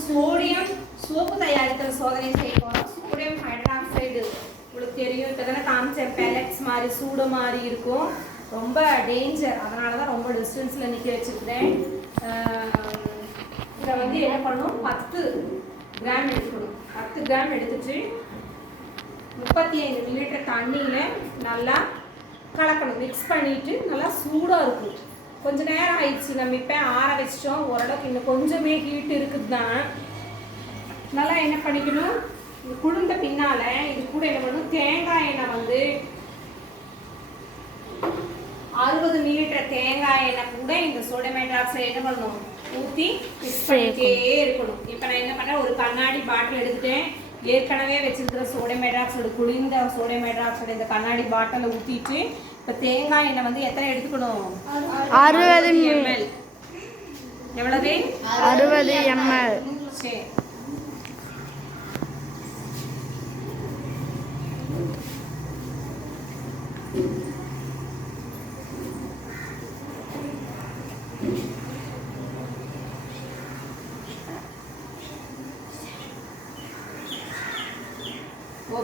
Sodium soap தயாரிக்கிற சோதனை செய்ய போறோம் சோடியம் ஹைட்ராக்சைடு உங்களுக்கு தெரியும் இப்போ தானே காமிச்சேன் பேலட்ஸ் மாதிரி சூடு மாதிரி இருக்கும் ரொம்ப டேஞ்சர் அதனால தான் ரொம்ப டிஸ்டன்ஸில் நிற்க வச்சுருந்தேன் இதை வந்து என்ன பண்ணணும் பத்து கிராம் எடுத்துக்கணும் பத்து கிராம் எடுத்துட்டு முப்பத்தி ஐந்து மில்லிலிட்டர் தண்ணியில் நல்லா கலக்கணும் மிக்ஸ் பண்ணிட்டு நல்லா சூடாக இருக்கும் கொஞ்ச நேரம் ஆயிடுச்சு. நம்ம இப்போ ஆற வச்சிட்டோம். ஓரளவுக்கு இன்னும் கொஞ்சமே ஹீட் இருக்குது தான் நல்லா என்ன பண்ணிக்கணும்? இது குளிர்ந்த பின்னால இது கூட என்ன பண்ணணும்? தேங்காய் எண்ணெய் வந்து அறுபது மில்லிலிட்டர் தேங்காய் எண்ணெய் கூட இந்த சோடியம் ஹைட்ராக்சைடு என்ன பண்ணணும்? ஊற்றி மிக்ஸ் பண்ணிட்டே இருக்கணும். இப்போ நான் என்ன பண்ணேன்? ஒரு கண்ணாடி பாட்டில் எடுத்துட்டேன். ஏற்கனவே வச்சிருக்கிற சோடியம் ஹைட்ராக்சைடு குளிர்ந்த சோடியம் ஹைட்ராக்சைடு இந்த கண்ணாடி பாட்டிலில் ஊற்றிட்டு இப்போ தேங்காய் எண்ணெய் வந்து எத்தனை எடுத்துக்கணும்? அறுபது ml. எவ்வளவு? அறுபது எம்எல் சரி.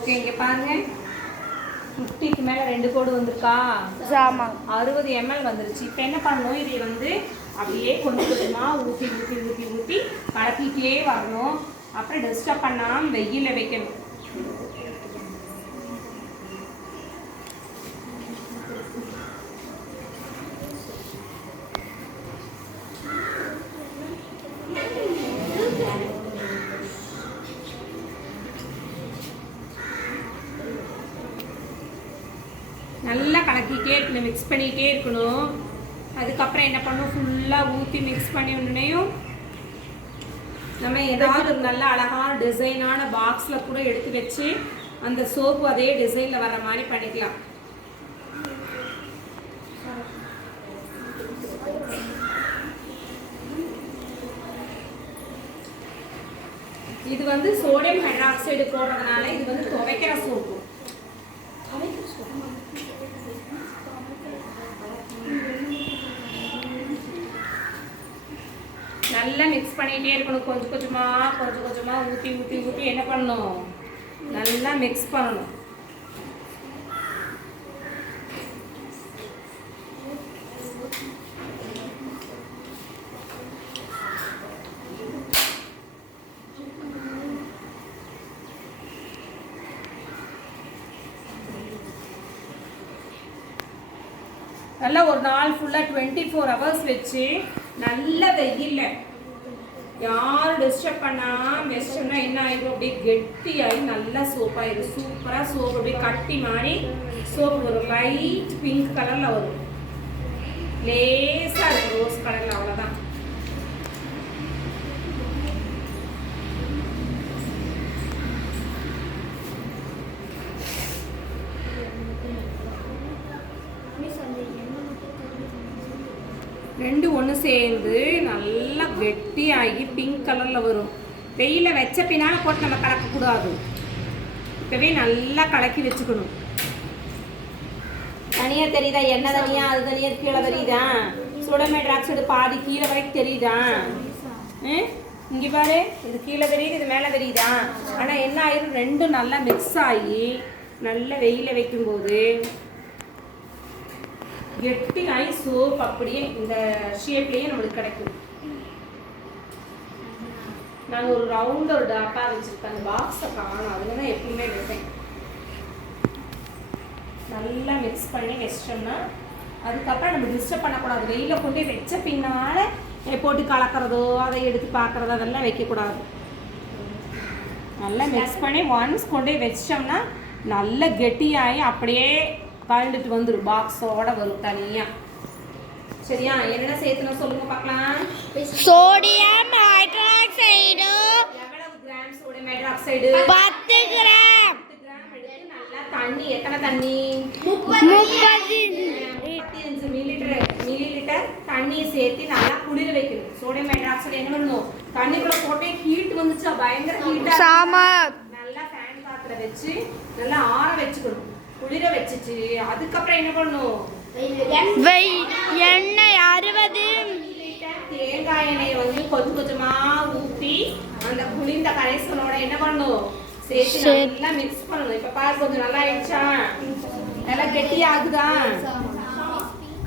ஓகே இங்க பாருங்க. ஃபிஃப்டிக்கு மேல ரெண்டு கோடு வந்திருக்கா? ஆமாம் அறுபது எம்எல் வந்துருச்சு. இப்போ என்ன பண்ணணும்? இதை வந்து அப்படியே கொஞ்சம் கொஞ்சமாக ஊற்றி ஊற்றி ஊற்றி ஊற்றி கலக்கிட்டே வரணும். அப்புறம் டிஸ்டர்ப் பண்ணாமல் வெயிலில் வைக்கணும். ஊற்றிக்கிட்டே இருக்கணும் மிக்ஸ் பண்ணிகிட்டே இருக்கணும். அதுக்கப்புறம் என்ன பண்ணணும் ஃபுல்லாக ஊற்றி மிக்ஸ் பண்ணி உடனேயும் நம்ம ஏதாவது ஒரு நல்ல அழகான டிசைனான பாக்ஸில் கூட எடுத்து வச்சு அந்த சோப்பு அதே டிசைனில் வர மாதிரி பண்ணிக்கலாம். இது வந்து சோடியம் ஹைட்ராக்சைடு போடுறதுனால இது வந்து துவைக்கிற சோப்பு நல்லா மிக்ஸ் பண்ணிகிட்டே இருக்கணும். கொஞ்சம் கொஞ்சமாக கொஞ்சம் கொஞ்சமாக ஊற்றி ஊற்றி ஊற்றி என்ன பண்ணணும்? நல்லா மிக்ஸ் பண்ணணும். நல்லா ஒரு நாள் ஃபுல்லாக டுவெண்ட்டி ஃபோர் ஹவர்ஸ் வச்சு நல்ல வெயில்ல யாரும் டிஸ்டர்ப் பண்ணாமல் வச்சோம்னா என்ன ஆயிடும் அப்படியே கெட்டியாகி நல்லா சோப் ஆயிடும் சூப்பராக சோப் அப்படியே கட்டி மாறி சோப் வரும். லைட் பிங்க் கலரில் வரும். லேசாக இருக்கும். ரோஸ் கலரில் அவ்வளோதான் ரெண்டு ஒன்று சேர்ந்து நல்லா வெட்டியாகி பிங்க் கலரில் வரும். வெயிலில் வச்ச பின்னால் போட்டு நம்ம கலக்கக்கூடாது இப்போவே நல்லா கலக்கி வச்சுக்கணும். தனியாக தெரியுதா? எண்ணெய் தனியாக அது தனியாக கீழே தெரியுதா? சோடமேட் ஆக்சைடு பாதி கீழே வரைக்கும் தெரியுதா? இங்கே பாரு இது கீழே தெரியுது இது மேலே தெரியுதா? ஆனால் என்ன ஆயிரும்? ரெண்டும் நல்லா மிக்ஸ் ஆகி நல்ல வெயில வைக்கும்போது கெட்டி ஆகி சோப் அப்படியே இந்த ஷேப்லேயே நம்மளுக்கு கிடைக்கும். நாங்கள் ஒரு ரவுண்ட் ஒரு டாப்பா வச்சுருக்கோம் அந்த பாக்ஸை காணும். அதில் தான் எப்பயுமே வைப்பேன் நல்லா மிக்ஸ் பண்ணி வச்சிட்டோம்னா அதுக்கப்புறம் நம்ம டிஸ்டர்ப் பண்ணக்கூடாது. வெயிலில் கொண்டு வச்ச பின்னால் போட்டு கலக்கிறதோ அதை எடுத்து பார்க்குறதோ அதெல்லாம் வைக்கக்கூடாது. நல்லா மிக்ஸ் பண்ணி ஒன்ஸ் கொண்டு வச்சிட்டோம்னா நல்ல கெட்டியாகி அப்படியே கலந்துட்டு வந்துடும் பாக்ஸோட வரும் தனியாக சரியா? என்ன சேர்த்துணும் சொல்லுங்க பார்க்கலாம். சோடியம் ஹைட்ராக்சைடு எவ்வளவு கிராம் சோடியம் ஹைட்ராக்சைடு பத்து கிராம் பத்து கிராம் எடுத்து நல்லா தண்ணி எத்தனை தண்ணி? முப்பது முப்பத்தஞ்சு மில்லிலிட்டர் மில்லிலிட்டர் தண்ணியை சேர்த்து நல்லா குளிர வைக்கணும். சோடியம் ஹைட்ராக்சைடு என்ன பண்ணணும் தண்ணிக்குள்ள போட்டு ஹீட் வந்துச்சா? பயங்கர ஹீட்டா சாமா நல்லா ஃபேன் காத்துல வச்சு நல்லா ஆற வச்சுக்கணும். குளிர வச்சுட்டு அதுக்கப்புறம் என்ன பண்ணும்? எண்ணெய் அறுபது. தேங்காய் எண்ணெயை வந்து கொஞ்சம் கொஞ்சமா ஊற்றி அந்த குளிர்ந்த கரைசலோட என்ன பண்ணும்? சேர்த்து நல்லா மிக்ஸ் பண்ணணும் இப்ப பாரு கொஞ்சம் நல்லா ஆயிடுச்சா? நல்லா கெட்டி ஆகுதா?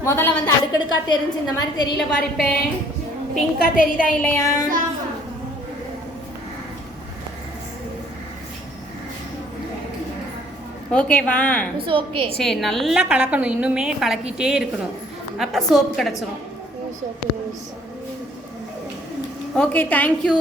முதல்ல வந்து அடுக்கடுக்கா தெரிஞ்சு இந்த மாதிரி தெரியல பாரு இப்ப. பிங்கா தெரியுதா இல்லையா? ஓகேவா? ஓகே சரி நல்லா கலக்கணும். இன்னுமே கலக்கிட்டே இருக்கணும். அப்போ சோப்பு கிடச்சிரும். Okay thank you